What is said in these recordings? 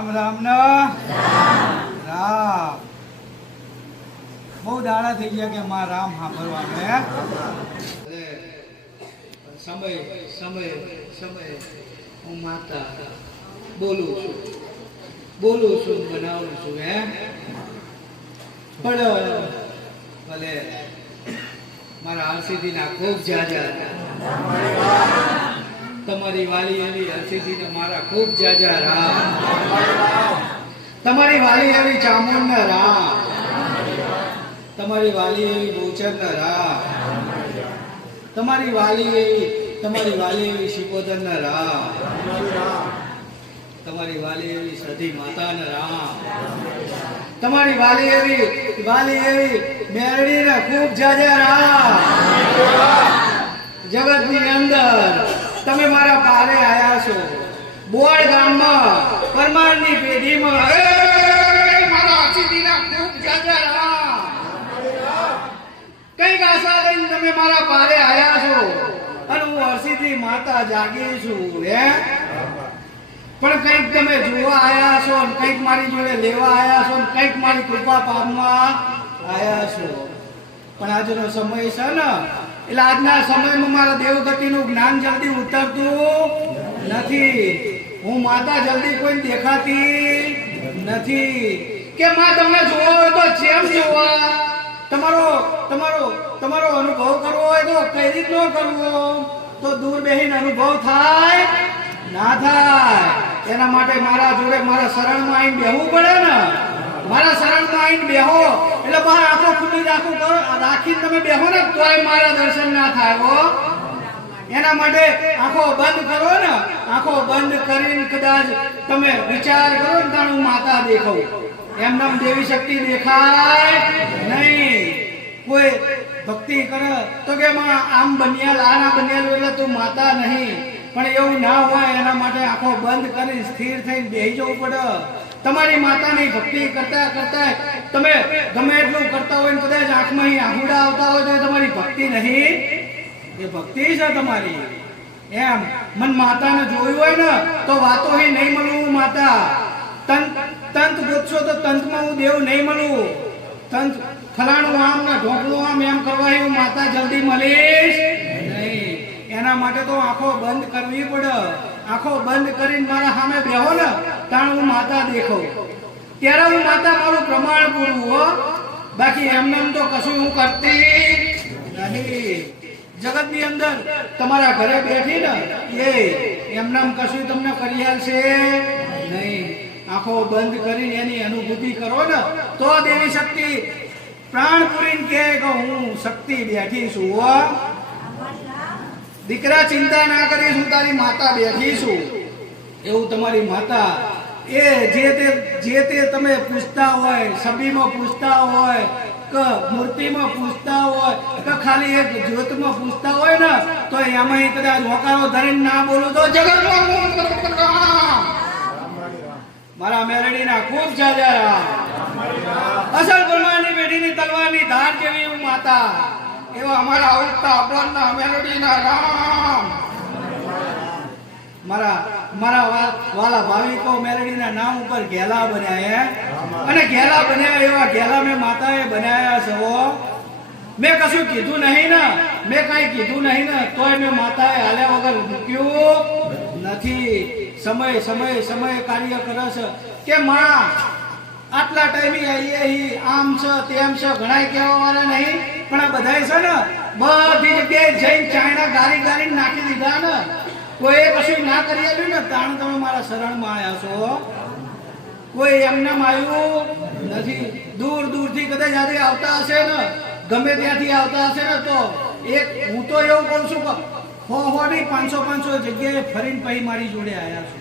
રામ રામ ન રામ બહુ દાડા થઈ ગયા કે માં રામ સાંભળવાનું હે સમય સમય સમય હું માતા બોલું છું બનાવું છું હે પણ ભલે મારા હરસિદ્ધિ ના ખૂબ જાજા તમારી વાલી એવી હરસિદ્ધિ ને મારા ખૂબ જાજા રામ તમારી વાલી એવી ચામુંડ ના રામ તમારી વાલી એવી બોચર ના રામ તમારી વાલી એવી શિકોદર ના રામ તમારી વાલી એવી સધી માતા ના રામ તમારી વાલી એવી મેરડી ને ખૂબ જાજા રામ જગત ની અંદર તમે મારા પારે આયા છો બોળ ગામમાં પરમારની પેઢીમાં મારા હરસિદ્ધિના ખૂબ જાજા રામ કઈક આશા લઈને તમે મારા પારે આયા છો અને હું હરસિદ્ધિ માતા જાગી છું હે પણ કઈક તમે જોવા આયા છો અને કઈક મારી જોડે લેવા આયા છો અને કઈક મારી કૃપા પામવા આયા છો પણ આજનો સમય છે ને એટલે આજના સમયમાં મારા દેવગતિનું જ્ઞાન જલ્દી ઉતરતું નથી હું માતા જલ્દી કોઈ દેખાતી નથી કે માં તમને જોવો હોય તો જેમ જોવા તમારો અનુભવ કરવો હોય તો કઈ રીતનો કરવો તો દૂર બેહીને અનુભવ થાય ના થાય એના માટે મારા જોડે મારા શરણમાં આવીને બેહવું પડે ને મારા શરણમાં આવીને બેહો એટલે બહાર આંખો ખુલ્લી રાખીને તમે બેહો ને તોય મારા દર્શન ના થાય હો એના માટે આંખો બંધ કરો ને આંખો બંધ કરીને કદાચ તમે વિચાર કરો ને તાણ હું માતા દેખાઉં એમનામ દેવી શક્તિ દેખાય નહીં કોઈ ભક્તિ કરે તો કે આમ બન્યા આના બન્યા એટલે તું માતા નહીં પણ એવું ના હોય એના માટે આંખો બંધ કરી સ્થિર થઈને બેસી જવું પડે તમારી માતાની ભક્તિ કરતા કરતા તમે ગમે એટલું કરતા હોય ને કદાચ આંખમાં આહુડા આવતા હોય તો તમારી ભક્તિ નહીં એ ભક્તિ છે તમારી એમ મન માતાને જોયું હોય ને તો વાતો નહીં મળું માતા તંત ગોતશો તો તંતમાં હું દેવ નહીં મળું તંત ફલાણું આમ ને ઢોકળું આમ એમ કરવા હું માતા જલ્દી મળીશ નહીં એના માટે તો આંખો બંધ કરવી પડે આંખો બંધ કરીને મારા સામે બેહો ને તાણ હું માતા દેખાઉં ત્યારે હું માતા મારું પ્રમાણ પૂરું હો બાકી એમને તો કશું હું કરતી નહીં જગત ની અંદર તમારા ઘરે બેઠી ને એ એમનામ કશું તમને કરી આલશે નહીં આંખો બંધ કરીને એની અનુભૂતિ કરો ને તો દેવી શક્તિ પ્રાણ પૂરીને કહે કે હું શક્તિ બેઠી છું હો દીકરા ચિંતા ના કરીશ હું તારી માતા બેઠી છું એવું તમારી માતા એ જે તે તમે પૂછતા હોય છબીમાં પૂછતા હોય કે મૂર્તિમાં પૂછતા હોય કે ખાલી એક જ્યોતમાં પૂછતા હોય ને તો એમાં કદાચ હોકારો ધરીને ના બોલું તો જગતમાં મારા મેરડીના ખૂબ જાજા અસલ પરમારની પેઢીની તલવારની ધાર જેવી હું માતા એવા અમારા ઉગતા અબળાના મેરડીના રામ મારા વાલા ભાવિકો મેરડીના નામ ઉપર ઘેલા બન્યા અને ઘેલા બન્યા એવા ઘેલા મેં માતાએ બનાયા છે મેં કશું કીધું નહીં ને મેં કઈ કીધું નહીં ને તોય મેં માતાએ હાલ્યા વગર મૂક્યું નથી સમય કાર્ય કરે છે કે માં આટલા ટાઈમે આવીએ આમ છે તેમ છે ઘણા કહેવા વાળા નહીં પણ આ બધા છે ને બધી જગ્યાએ જઈને ચાયણા ગારી નાખી દીધા ને કોઈ કશું ના કરી આવ્યું ને તાણ તમે મારા શરણમાં આવ્યા છો કોઈ એમને આવ્યું નથી દૂરથી કદાચ આજે આવતા હશે ને ગમે ત્યાંથી આવતા હશે ને તો હું તો એવું કહું છું કે 500 જગ્યાએ ફરીને પછી મારી જોડે આવ્યા છો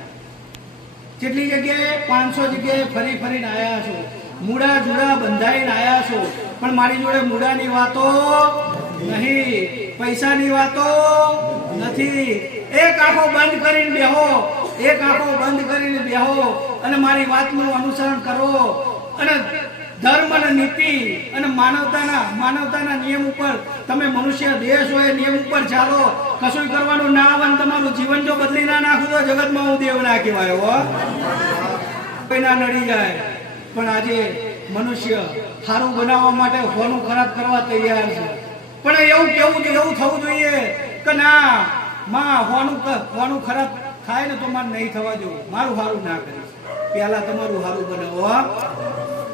કેટલી જગ્યાએ 500 જગ્યાએ ફરીને આવ્યા છો મૂડા જુડા બંધાઈને આવ્યા છો પણ મારી જોડે મૂડાની વાતો નહીં પૈસાની વાતો નથી એક આંખો બંધ કરીને બેહો અને મારી વાતનું અનુસરણ કરો અને ધર્મ અને નીતિ અને માનવતાના નિયમ ઉપર તમે મનુષ્ય દેશ હોય નિયમ ઉપર ચાલો કશું કરવાનું ના આવે તમારું જીવન જો બદલી ના નાખું તો જગતમાં હું દેવ ના કહેવાય હો ના નડી જાય. પણ આજે મનુષ્ય સારું બનાવવા માટે હોનું ખરાબ કરવા તૈયાર છે. પણ એવું થવું જોઈએ કે ના માં હોનું ખરાબ થાય ને તો મારે નહીં થવા દેવું, મારું સારું ના કરીશ, પહેલા તમારું સારું બનાવો.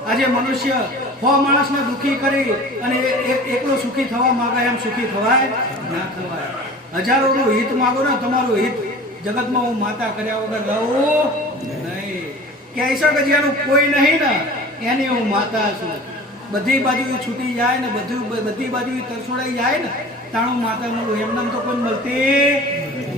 આજે મનુષ્ય હો માણસને દુઃખી કરી અને એકલો સુખી થવા માંગે, એમ સુખી થવાય ના થવાય. હજારોનું હિત માંગો ને, તમારું હિત જગતમાં હું માતા કર્યા વગર રહું નહીં. કહે છે કે જેનું કોઈ નહીં ને એની હું માતા છું. બધી બાજુ છૂટી જાય ને બધી બાજુ તરસોડાઈ જાય ને તાણું માતા મળું, એમને તો કોઈ મળતી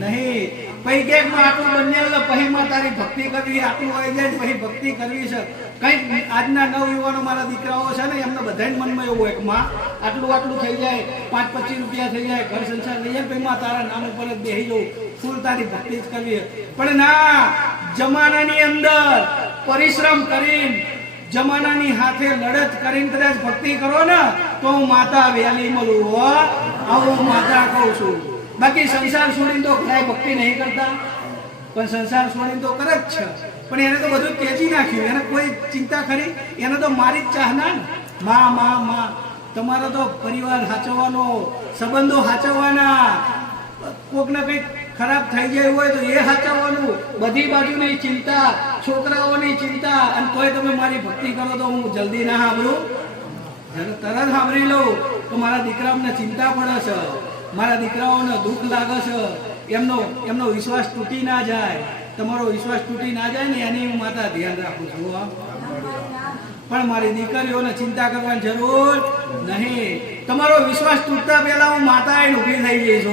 નહીં. પછી ક્યાંક આટલું બને પછી માં તારી ભક્તિ કરવી, આટલું આવી જાય પછી ભક્તિ કરવી છે. કંઈક આજના નવયુવાનો મારા દીકરાઓ છે ને એમને બધાને મનમાં એવું હોય કે માં આટલું થઈ જાય, 5-25 રૂપિયા થઈ જાય, ઘર સંસાર લઈ જાય, પછી માં તારા નામ ઉપર જ બેસી જવું, ફૂલ તારી ભક્તિ જ કરવી. પણ ના, જમાનાની અંદર પરિશ્રમ કરીને જમાનાની હાથે લડત કરીને કદાચ ભક્તિ કરો ને તો હું માતા વહેલી મળું હો, આવું માતા કહું છું. બાકી સંસાર છોડીને તો ઘણા ભક્તિ નહીં કરતા, પણ સંસાર છોડીને તો કરે જ છે. પણ એને તો બધું તેજી નાખ્યું, એને કોઈ ચિંતા ખરી? એને તો મારી જ ચાહના ને. માં તમારો તો પરિવાર સાચવવાનો, સંબંધો સાચવવાના, કોકને કંઈક ખરાબ થઈ જાય હોય તો એ સાચવવાનું, બધી બાજુની ચિંતા, છોકરાઓની ચિંતા, અને તોય તમે મારી ભક્તિ કરો તો હું જલ્દી ના સાંભળું, તરત સાંભળી લઉં તો મારા દીકરાઓને ચિંતા પડે છે, મારા દીકરાઓને દુઃખ લાગે છે, એમનો વિશ્વાસ તૂટી ના જાય. તમારો વિશ્વાસ તૂટી ના જાય ને એની હું માતા ધ્યાન રાખું છું. પણ મારી દીકરીઓને ચિંતા કરવાની જરૂર નહીં. તમારો વિશ્વાસ તૂટતા પહેલા હું માતા એને ઊભી થઈ જઈશ.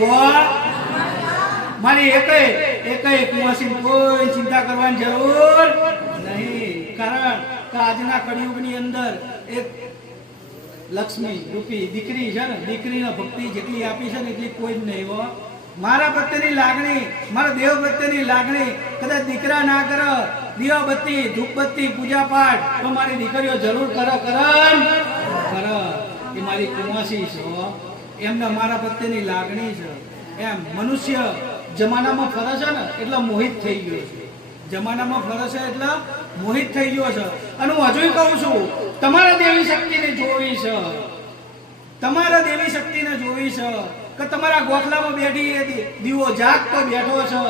મારી એકેય કુંવાસી કોઈ ચિંતા કરવાની જરૂર નહીં. કારણ કે આજના કળિયુગની અંદર એક લક્ષ્મી રૂપી દીકરી છે ને, દીકરીને ભક્તિ જેટલી આપી છે ને એટલી કોઈ જ નહીં હો. મારા પ્રત્યેની લાગણી, મારા દેવ પ્રત્યેની લાગણી કદાચ દીકરા ના કરે, દીવાબત્તી ધૂપબત્તી પૂજા પાઠ તો મારી દીકરીઓ જરૂર કરે એ મારી કુંવાસી છે, એમને મારા પ્રત્યેની લાગણી છે. એમ મનુષ્ય જમાનામાં ફરે છે ને એટલે મોહિત થઈ ગયો છે, જમાનામાં ફરે છે એટલે મોહિત થઈ ગયો છે. અને હું હજુ કહું છું, તમારે દેવી શક્તિને જોવી છે, તમારે દેવી શક્તિને જોવી છે કે તમારા ગોખલામાં બેઠી દીવો જાગતો બેઠો છે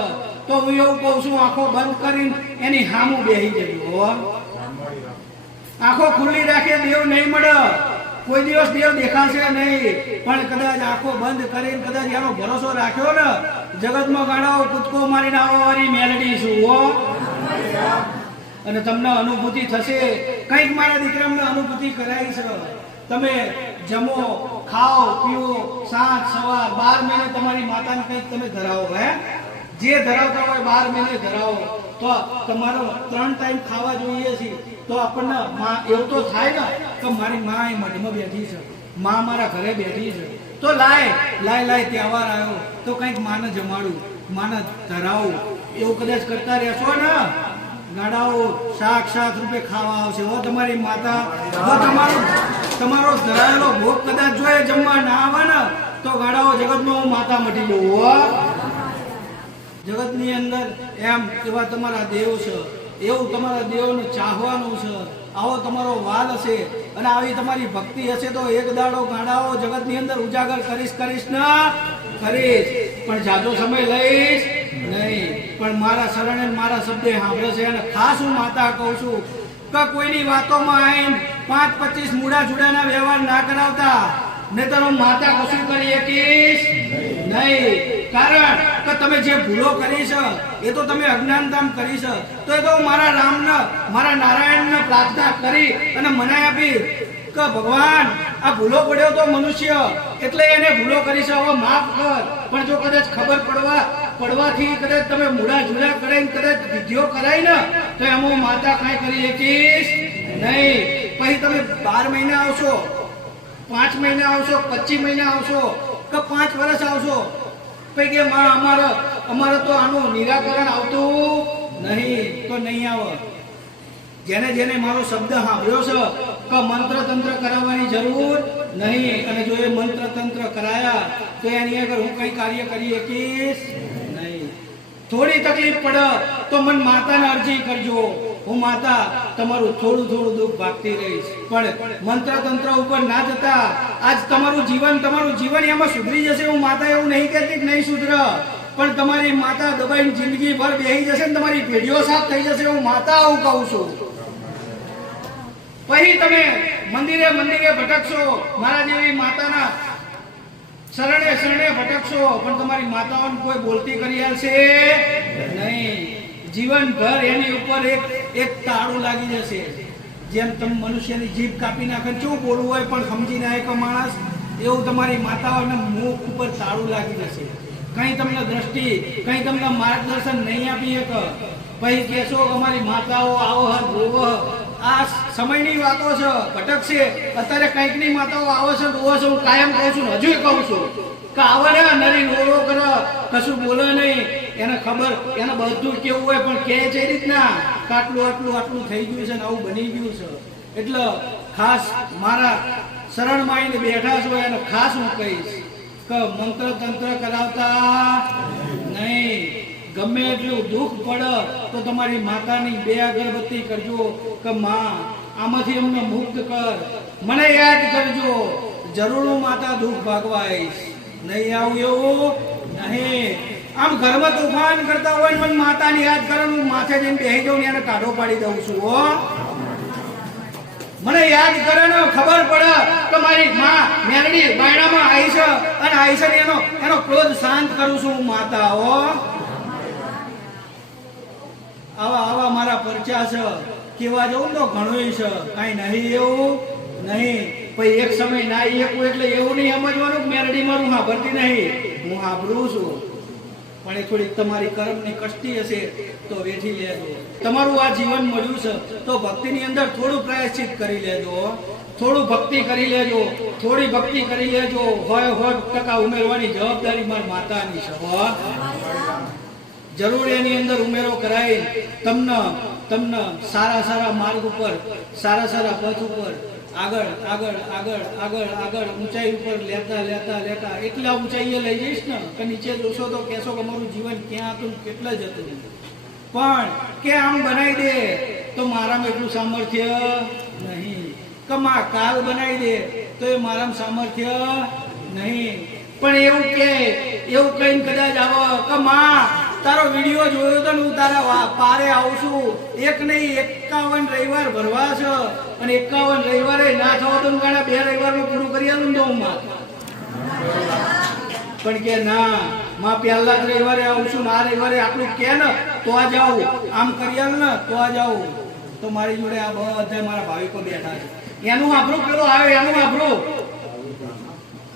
તો હું એવું કહું છું, આંખો બંધ કરીને એની સામું બેસી જજો. આંખો ખુલ્લી રાખીએ દેવ નહીં મળે, કોઈ દિવસ દેવ દેખાશે નહીં. પણ કદાચ આંખો બંધ કરીને કદાચ એનો ભરોસો રાખ્યો ને, જગતમાં ગાડાઓ કૂદકો મારીને આવવાની મેલડી છું અને તમને અનુભૂતિ થશે. કંઈક મારા દીકરાને અનુભૂતિ કરાવી છે. તમે જમો, ખાઓ, પીવો, સાંજ સવાર 12 મહિને તમારી માતાને કંઈક તમે ધરાવો, જે ધરાવતા હોય 12 મહિને ધરાવો. તો તમારો 3 ટાઈમ ખાવા જોઈએ છે તો આપણને એવું તો થાય ને કે મારી મા એ મઢમાં બેઠી છે, મા મારા ઘરે બેઠી છે, તો લાય તહેવાર આવ્યો તો કંઈક માને જમાડું, માને ધરાવું, એવું કદાચ કરતા રહેશો ને ગાડાઓ શાક રૂપે ખાવા આવશે હો તમારી માતા. તમારો ધરાયેલો ભોગ કદાચ જોઈએ જમવા ના આવે ને તો ગાડાઓ જગતમાં હું માતા મટી જવું. જગતની અંદર એમ એવા તમારા દેવ છે, એવું તમારા દેવને ચાહવાનું છે. આવો તમારો વાલ હશે અને આવી તમારી ભક્તિ હશે તો એક દાડો ગાડાઓ જગતની અંદર ઉજાગર કરીશ ના કરીશ, પણ જાજો સમય લઈશ નહીં. પણ મારા શરણે મારા શબ્દે સાંભળે છે અને ખાસ હું માતા કહું છું કે કોઈની વાતોમાં આવીને 5-25 મૂડા જુડાના વ્યવહાર ના કરાવતા, નહીં તો હું માતા કશું કરી શકીશ નહીં. કારણ કે તમે જે ભૂલો કરી છે એ તો તમે અજ્ઞાનતામ કરી છે, તો એ તો મારા રામને, મારા નારાયણને પ્રાર્થના કરી અને મનાઈ આપી કે ભગવાન આ ભૂલો પડ્યો તો મનુષ્ય એટલે એને ભૂલો કરી છે, હવે માફ કર. પણ જો કદાચ ખબર પડવાથી કદાચ તમે મૂડા જુડા કરાઈને કદાચ વિધિઓ કરાય ને તો એમાં માતા કાંઈ કરી શકીશ નહીં. પછી તમે 12 મહિના આવશો, 5 મહિના આવશો, 25 મહિના આવશો કે 5 વર્ષ આવશો, પછી કે માં અમારે તો આનું નિરાકરણ આવતું નહીં, તો નહીં આવે. જેને મારો શબ્દ સાંભળ્યો છે કે મંત્ર તંત્ર કરાવવાની જરૂર નહીં, અને જો એ મંત્ર તંત્ર કરાયા તો એની આગળ હું કઈ કાર્ય કરી શકીશ નહીં. થોડી તકલીફ પડે તો મન માતાને અરજી કરજો, હું માતા તમારું થોડું થોડું દુઃખ ભાગતી રહીશ, પણ મંત્ર તંત્ર ઉપર ના જતા આજ તમારું જીવન એમાં સુધરી જશે. હું માતા એવું નહીં કહેતી કે નહીં સુધરે, પણ તમારી માતા દબાઈને જિંદગી ભર બેહી જશે ને તમારી પેઢીઓ સાફ થઈ જશે. હું માતા આવું કહું છું. પછી તમે મંદિરે ભટકશો, મારા જેવી માતાના શરણે ભટકશો, પણ તમારી માતાઓને કોઈ બોલતી કરી આવશે નહીં. જીવનભર એની ઉપર એક તાળું લાગી જશે. જેમ તમે મનુષ્યની જીભ કાપી નાખે કેવું બોલવું હોય પણ સમજી ના એક માણસ, એવું તમારી માતાઓના મુખ ઉપર તાળું લાગી જશે. કઈ તમને દ્રષ્ટિ, કઈ તમને માર્ગદર્શન નહીં આપી શકે. પછી કહેશો કે અમારી માતાઓ આવો રોવો. આ સમયની વાતો છે, ભટકશે. અત્યારે કંઈકની માતાઓ આવે છે રોવો છે. હું કાયમ કહું છું, હજુ કહું છું કે આવો ને નરી રોવો કરે, કશું બોલે નહીં. એને ખબર, એને બધું કેવું હોય પણ કહે છે એ રીતના આટલું થઈ ગયું છે ને આવું બની ગયું છે. એટલે ખાસ મારા શરણમાં આવીને બેઠા છો એને ખાસ હું કહીશ કે મંત્ર તંત્ર કરાવતા નહીં. ગમે એટલું દુઃખ પડે તો તમારી માતાની 2 અગરબત્તી કરજો કે માં આમાંથી અમને મુક્ત કર, મને યાદ કરજો, જરૂર હું માતા દુઃખ ભાગવા આવીશ. નહીં આવું એવું નહીં. આમ ઘરમાં તોફાન કરતા હોય પણ માતાને યાદ કરે, હું માથે જઈને બેસી જાઉં ને એને કાઢો પાડી દઉં છું. હો, મને યાદ કરે ને ખબર પડે કે મારી માં મેરડી બાયણામાં આવી છે અને આવી છે એનો ક્રોધ શાંત કરું છું હું માતા. હો, આવા મારા પરચા છે. કેવા જવું તો ઘણું છે, કઈ નહીં એવું નહીં. પછી એક સમય ના એકું એટલે એવું નહીં સમજવાનું કે મેરડી મારું સાંભળતી નહીં, હું સાંભળું છું. પણ એ થોડીક તમારી કર્મની કષ્ટી હશે તો વેઠી લેજો. તમારું આ જીવન મળ્યું છે તો ભક્તિની અંદર થોડું પ્રાયશ્ચિત કરી લેજો, થોડું ભક્તિ કરી લેજો, થોડી ભક્તિ કરી લેજો. 100% ઉમેરવાની જવાબદારી મારી માતાની છે. જરૂર એની અંદર ઉમેરો કરાય તમને સારા માર્ગ ઉપર, સારા પથ ઉપર આગળ ઊંચાઈ ઉપર લેતા એટલા ઊંચાઈએ લઈ જઈશ ને કે નીચે જોશો તો કહેશો કે અમારું જીવન ક્યાં હતું, કેટલા જ હતું. પણ કે આમ બનાવી દે તો મારામાં એટલું સામર્થ્ય નહીં, કે માં કાલ બનાવી દે તો એ મારામાં સામર્થ્ય નહીં. પણ એવું કઈ કદાચ આવો કે માં તારો વિડીયો જોયો તો હું તારા પારે આવું છું, એક નહીં 51 રવિવાર ભરવા છે અને 51 રવિવારે ના થવા તો 2 રવિવારમાં પૂરું કરી આલું તો હું માં. પણ કે ના માં પહેલા જ રવિવારે આવું છું, આ રવિવારે આટલું કે ને તો આ જાઉં, આમ કરી આલું ને તો આ જાઉં. તો મારી જોડે આ બધા મારા ભાવિકો બેઠા છે. એનું આપણું પેલો આવે, એનું આપણું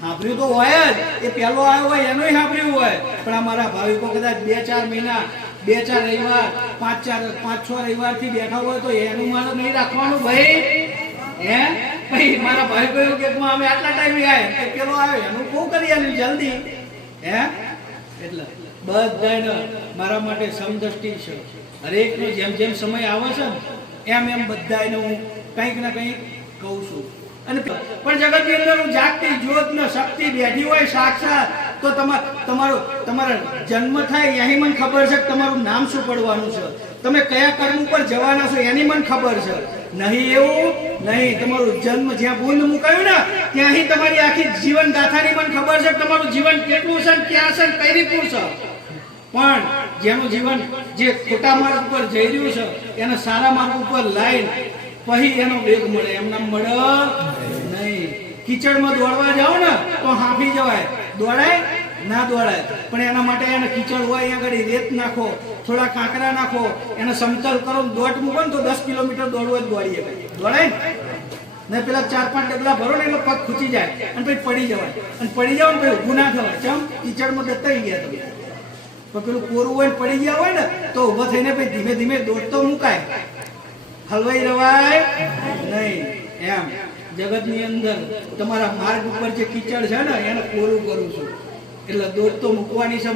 સાંભળ્યું તો હોય જ, એ પહેલો આવ્યો હોય એનું સાંભળ્યું હોય. પણ અમારા ભાવિકો કદાચ 2-4 મહિના, 2-4 રવિવાર, 5-6 રવિવાર થી બેઠા હોય તો એનું મારે નહીં રાખવાનું ભાઈ. ભાઈ મારા ભાવિકો એવું કે અમે આટલા ટાઈમે આવ્યા, પેલો આવ્યો એનું બહુ કરી આવ્યું જલ્દી. એટલે બધાને મારા માટે સમદ્રષ્ટિ છે. હરેકનો જેમ સમય આવે છે ને એમ બધાને હું કંઈક ને કંઈક કહું છું. અને પણ જગતની અંદર જાગતી જ્યોત ને શક્તિ બેઠી હોય સાક્ષાત, તો તમારા જન્મ થાય એની મને ખબર છે કે તમારું નામ શું પડવાનું છે, તમે કયા કર્મ ઉપર જવાના છો એની મને ખબર છે. નહીં એવું નહીં, તમારું જન્મ જ્યાં બુંદ મુકાયું ને ત્યાંથી તમારી આખી જીવન ગાથાની મને ખબર છે કે તમારું જીવન કેટલું છે, ક્યાં છે, કઈ રીતનું છે. પણ જેનું જીવન જે ખોટા માર્ગ ઉપર જઈ રહ્યું છે એને સારા માર્ગ ઉપર લાઈન પછી એનો વેગ મળે, એમના મળે નહીં. કીચડમાં દોડવા જાઓ ને તો હાંફી જવાય, દોડાય ના દોડાય. પણ એના માટે એને કીચડ હોય અહીંયા આગળ રેત નાખો, થોડા કાંકરા નાખો, એને સમતલ કરો, દોટ મૂકો ને તો 10 કિલોમીટર દોડવું જ દોડીએ, દોડાય ને. પેલા 4-5 ડગલા ભરો ને એટલે પગ ખૂચી જાય અને પછી પડી જવાય, અને પડી જાવ ને પછી ઊભું ના થવાય. ચમ કીચડમાં દત્તાઈ ગયા તમે. પણ પેલું કોરું હોય ને પડી ગયા હોય ને તો ઊભો થઈને પછી ધીમે ધીમે દોડતો મુકાય, હલવાઈ રવાય નહીં. એમ જગતની અંદર તમારા માર્ગ ઉપર જે કીચડ છે ને એને કોરું કરું છું. એટલે દોડ તો મૂકવાની છે.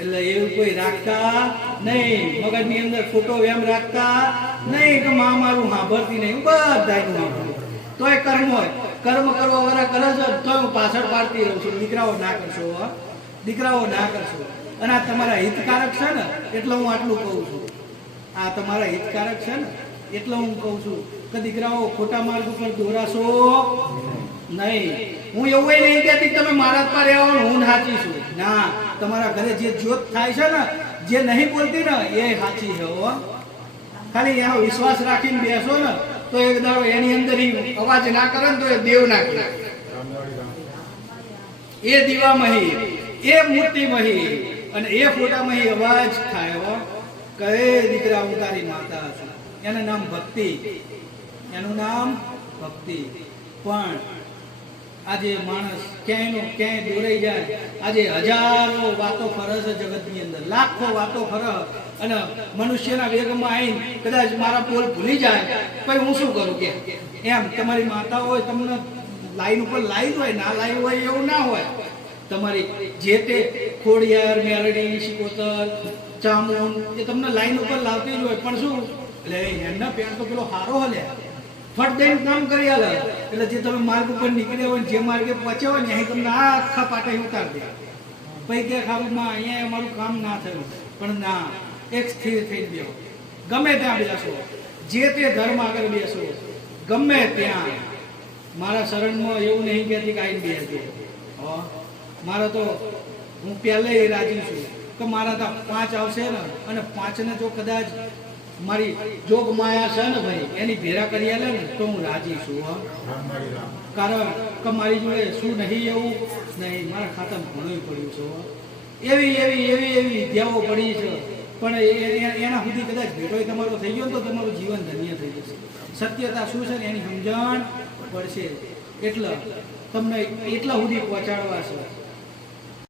એટલે એવું કોઈ રાખતા નહીં, મગજની અંદર ખોટો વેમ રાખતા નહીં કે માં મારું સાંભળતી નહીં. બધાનું સાંભળું તો એ કર્મ હોય, કર્મ કરવા વાળા કરે છે તો હું પાછળ પાડતી રહું છું. દીકરાઓ ના કરશો, દીકરાઓ ના કરશો. અને આ તમારા હિતકારક છે ને એટલે હું આટલું કહું છું. આ તમારા હિતકારક છે ને એટલે હું કહું છું કે દીકરાઓ ખોટા માર્ગ ઉપર દોરાશો નહીં. હું એવું નહીં કહેતી તમે મારા પર રહેવાનું હું સાચી છું. ના, તમારા ઘરે જે જ્યોત થાય છે ને, જે નહીં બોલતી ને એ સાચી છે હો. ખાલી એનો વિશ્વાસ રાખીને બેસો ને તો એક દાડો એની અંદર અવાજ ના કરે ને તો એ દેવ ના કરે. એ દીવામહી, એ મૂર્તિમહી અને એ ફોટામહી અવાજ થાય હો. કહે દીકરા હું તારી માતા છું. એનું નામ ભક્તિ, એનું નામ ભક્તિ. પણ આજે માણસ ક્યાંય દોરાઈ જાય. આજે હજારો વાતો ફરે છે જગતની અંદર, લાખો વાતો ફરે અને મનુષ્યના વેગમાં આવીને કદાચ મારા પોલ ભૂલી જાય પછી હું શું કરું કે એમ. તમારી માતા હોય તમને લાઈન ઉપર લાવી હોય, ના લાવી હોય એવું ના હોય. તમારી જે તે ખોડિયાર, મેલડી, શિકોતર, ચામુંડ એ તમને લાઈન ઉપર લાવતી જ હોય. પણ શું એટલે એમના પેટ તો પેલો હારો હલે ફટ દઈને કામ કરી આલે. એટલે જે તમે માર્ગ ઉપર નીકળ્યા હોય, જે માર્ગે પહોંચ્યા હોય ને અહીં તમને આખા પાટા ઉતારી દે. પછી કે ખારુંમાં અહીંયા અમારું કામ ના થયું. પણ ના, એક સ્થિર થઈ બેસો, ગમે ત્યાં બેસો, જે તે ધર્મ આગળ બેસો, ગમે ત્યાં મારા શરણમાં એવું નહીં કહેતી કે આવીને બેસજો. મારા તો હું પહેલે રાજી છું કે મારા તો 5 આવશે ને અને 5ને જો કદાચ મારી જોગ માયા છે ને ભાઈ એની ભેરા કરી આલે ને તો હું રાજી છું. કારણ કે મારી જોડે શું નહીં એવું નહીં, મારા ખાતામાં ઘણું પડ્યું છે. એવી એવી એવી એવી વિદ્યાઓ પડી છે. પણ એના સુધી કદાચ ભેટો તમારો થઈ ગયો ને તો તમારું જીવન ધન્ય થઈ જશે. સત્યતા શું છે ને એની સમજણ પડશે. એટલે તમને એટલા સુધી પહોંચાડવા છે.